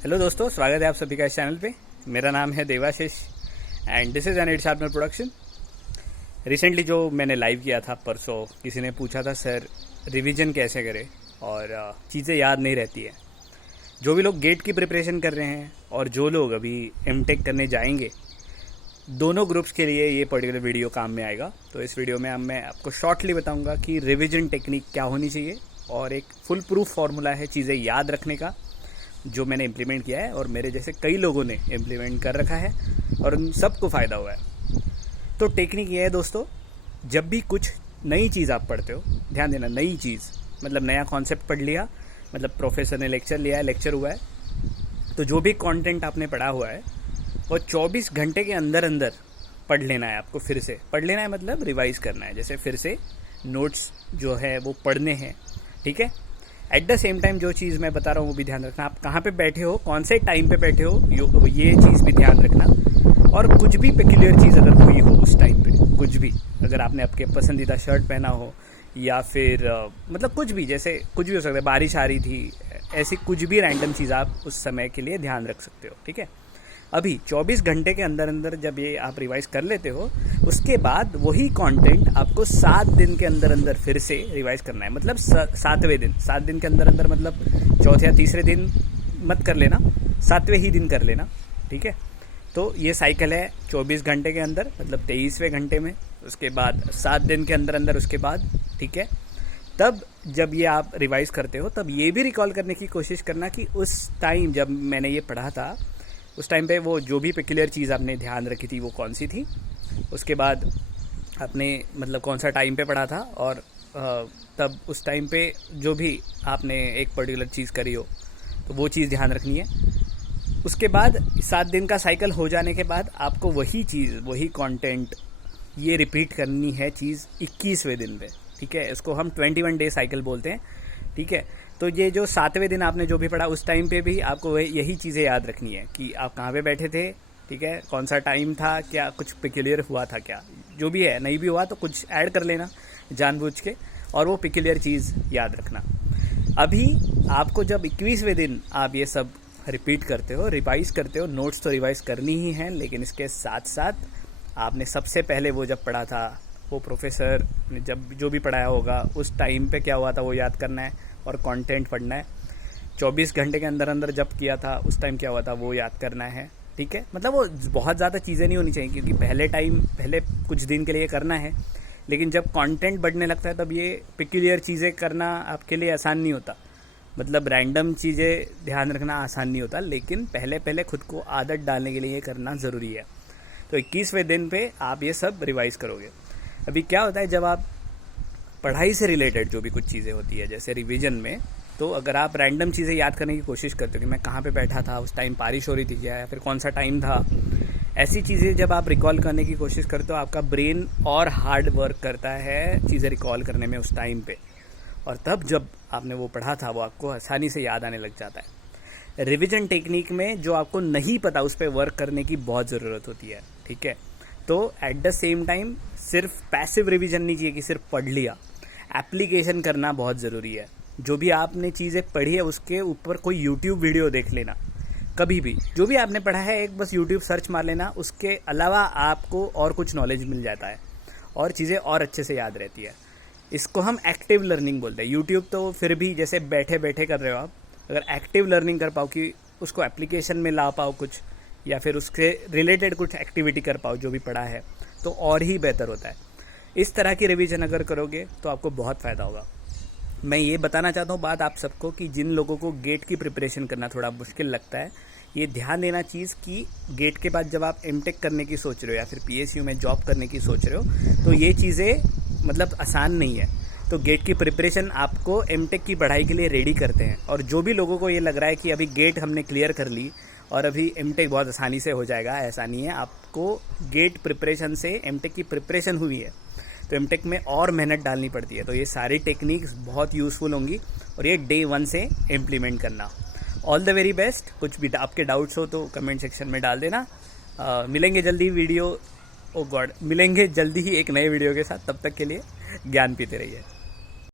Hello दोस्तों, स्वागत है आप सभी का इस चैनल पे। मेरा नाम है Devashish and this is an ad sharpener production. Recently जो मैंने लाइव किया था परसों, किसी ने पूछा था सर रिवीजन कैसे करें और चीज़ें याद नहीं रहती है। जो भी लोग गेट की प्रिपरेशन कर रहे हैं और जो लोग अभी एमटेक करने जाएंगे, दोनों ग्रुप्स के लिए ये पर्टिकुलर वीडियो काम में आएगा। तो इस वीडियो में मैं आपको शॉर्टली बताऊंगा कि रिवीजन टेक्निक क्या होनी चाहिए और एक फुल प्रूफ फार्मूला है चीज़ें याद रखने का, जो मैंने इम्प्लीमेंट किया है और मेरे जैसे कई लोगों ने इम्प्लीमेंट कर रखा है और उन सबको फ़ायदा हुआ है। तो टेक्निक ये है दोस्तों, जब भी कुछ नई चीज़ आप पढ़ते हो, ध्यान देना, नई चीज़ मतलब नया कॉन्सेप्ट पढ़ लिया, मतलब प्रोफेसर ने लेक्चर लिया है, लेक्चर हुआ है, तो जो भी कंटेंट आपने पढ़ा हुआ है वो 24 घंटे के अंदर अंदर पढ़ लेना है। आपको फिर से पढ़ लेना है, मतलब रिवाइज करना है। जैसे फिर से नोट्स जो है वो पढ़ने हैं, ठीक है। एट द सेम टाइम जो चीज़ मैं बता रहा हूँ वो भी ध्यान रखना। आप कहाँ पे बैठे हो, कौन से टाइम पे बैठे हो, ये चीज़ भी ध्यान रखना। और कुछ भी पेक्यूलियर चीज़ अगर हुई हो उस टाइम पे, कुछ भी, अगर आपने आपके पसंदीदा शर्ट पहना हो या फिर मतलब कुछ भी, जैसे कुछ भी हो सकता है, बारिश आ रही थी, ऐसी कुछ भी रैंडम चीज़ आप उस समय के लिए ध्यान रख सकते हो, ठीक है। अभी 24 घंटे के अंदर अंदर जब ये आप रिवाइज कर लेते हो, उसके बाद वही कंटेंट आपको 7 दिन के अंदर अंदर फिर से रिवाइज करना है। मतलब 7वें दिन, 7 दिन के अंदर अंदर, मतलब चौथे या तीसरे दिन मत कर लेना, 7वें ही दिन कर लेना, ठीक है। तो ये साइकिल है 24 घंटे के अंदर, मतलब 23वें घंटे में, उसके बाद 7 दिन के अंदर अंदर उसके बाद, ठीक है। तब जब ये आप रिवाइज करते हो तब ये भी रिकॉल करने की कोशिश करना कि उस टाइम जब मैंने ये पढ़ा था, उस टाइम पे वो जो भी पेक्यूलियर चीज़ आपने ध्यान रखी थी वो कौन सी थी। उसके बाद आपने मतलब कौन सा टाइम पे पढ़ा था और तब उस टाइम पे जो भी आपने एक पर्टिकुलर चीज़ करी हो तो वो चीज़ ध्यान रखनी है। उसके बाद 7 दिन का साइकिल हो जाने के बाद आपको वही चीज़, वही कंटेंट ये रिपीट करनी है चीज़ 21वें दिन पे, ठीक है। इसको हम 21 डे साइकिल बोलते हैं, ठीक है। तो ये जो 7वें दिन आपने जो भी पढ़ा उस टाइम पे भी आपको यही चीज़ें याद रखनी है कि आप कहाँ पे बैठे थे, ठीक है, कौन सा टाइम था, क्या कुछ पेक्यूलियर हुआ था, क्या जो भी है। नहीं भी हुआ तो कुछ ऐड कर लेना जानबूझ के, और वो पेक्यूलियर चीज़ याद रखना। अभी आपको जब 21वें दिन आप ये सब रिपीट करते हो, रिवाइज करते हो, नोट्स तो रिवाइज करनी ही है, लेकिन इसके साथ साथ आपने सबसे पहले वो जब पढ़ा था, वो प्रोफेसर ने जब जो भी पढ़ाया होगा उस टाइम पे क्या हुआ था वो याद करना है और कंटेंट पढ़ना है। 24 घंटे के अंदर अंदर जब किया था उस टाइम क्या हुआ था वो याद करना है, ठीक है। मतलब वो बहुत ज़्यादा चीज़ें नहीं होनी चाहिए, क्योंकि पहले कुछ दिन के लिए करना है, लेकिन जब कंटेंट बढ़ने लगता है तब ये पेक्यूलियर चीज़ें करना आपके लिए आसान नहीं होता। मतलब रैंडम चीज़ें ध्यान रखना आसान नहीं होता, लेकिन पहले खुद को आदत डालने के लिए ये करना ज़रूरी है। तो 21वें दिन पे आप ये सब रिवाइज़ करोगे। अभी क्या होता है, जब आप पढ़ाई से रिलेटेड जो भी कुछ चीज़ें होती है, जैसे रिवीजन में, तो अगर आप रैंडम चीज़ें याद करने की कोशिश करते हो कि मैं कहाँ पे बैठा था, उस टाइम बारिश हो रही थी क्या, या फिर कौन सा टाइम था, ऐसी चीज़ें जब आप रिकॉल करने की कोशिश करते हो, आपका ब्रेन और हार्ड वर्क करता है चीज़ें रिकॉल करने में उस टाइम पे, और तब जब आपने वो पढ़ा था वो आपको आसानी से याद आने लग जाता है। रिवीजन टेक्निक में जो आपको नहीं पता उस पर वर्क करने की बहुत ज़रूरत होती है, ठीक है। तो एट द सेम टाइम सिर्फ पैसिव रिवीजन नहीं चाहिए कि सिर्फ पढ़ लिया, एप्लीकेशन करना बहुत ज़रूरी है। जो भी आपने चीज़ें पढ़ी है उसके ऊपर कोई यूट्यूब वीडियो देख लेना, कभी भी जो भी आपने पढ़ा है एक बस यूट्यूब सर्च मार लेना, उसके अलावा आपको और कुछ नॉलेज मिल जाता है और चीज़ें और अच्छे से याद रहती है। इसको हम एक्टिव लर्निंग बोलते हैं। यूट्यूब तो फिर भी जैसे बैठे बैठे कर रहे हो आप, अगर एक्टिव लर्निंग कर पाओ कि उसको एप्लीकेशन में ला पाओ कुछ, या फिर उसके रिलेटेड कुछ एक्टिविटी कर पाओ जो भी पढ़ा है, तो और ही बेहतर होता है। इस तरह की रिवीजन अगर करोगे तो आपको बहुत फ़ायदा होगा। मैं ये बताना चाहता हूँ बात आप सबको कि जिन लोगों को गेट की प्रिपरेशन करना थोड़ा मुश्किल लगता है, ये ध्यान देना चीज़ कि गेट के बाद जब आप एमटेक करने की सोच रहे हो या फिर पीएसयू में जॉब करने की सोच रहे हो, तो ये चीज़ें मतलब आसान नहीं है। तो गेट की प्रिपरेशन आपको एमटेक की पढ़ाई के लिए रेडी करते हैं। और जो भी लोगों को ये लग रहा है कि अभी गेट हमने क्लियर कर ली और अभी एमटेक बहुत आसानी से हो जाएगा, ऐसा नहीं है। आपको गेट प्रिपरेशन से एमटेक की प्रिपरेशन हुई है, तो एमटेक में और मेहनत डालनी पड़ती है। तो ये सारी टेक्निक्स बहुत यूज़फुल होंगी और ये डे 1 से इम्प्लीमेंट करना। All the very best. कुछ भी आपके डाउट्स हो तो कमेंट सेक्शन में डाल देना। मिलेंगे जल्दी मिलेंगे जल्दी ही एक नए वीडियो के साथ। तब तक के लिए ज्ञान पीते रहिए।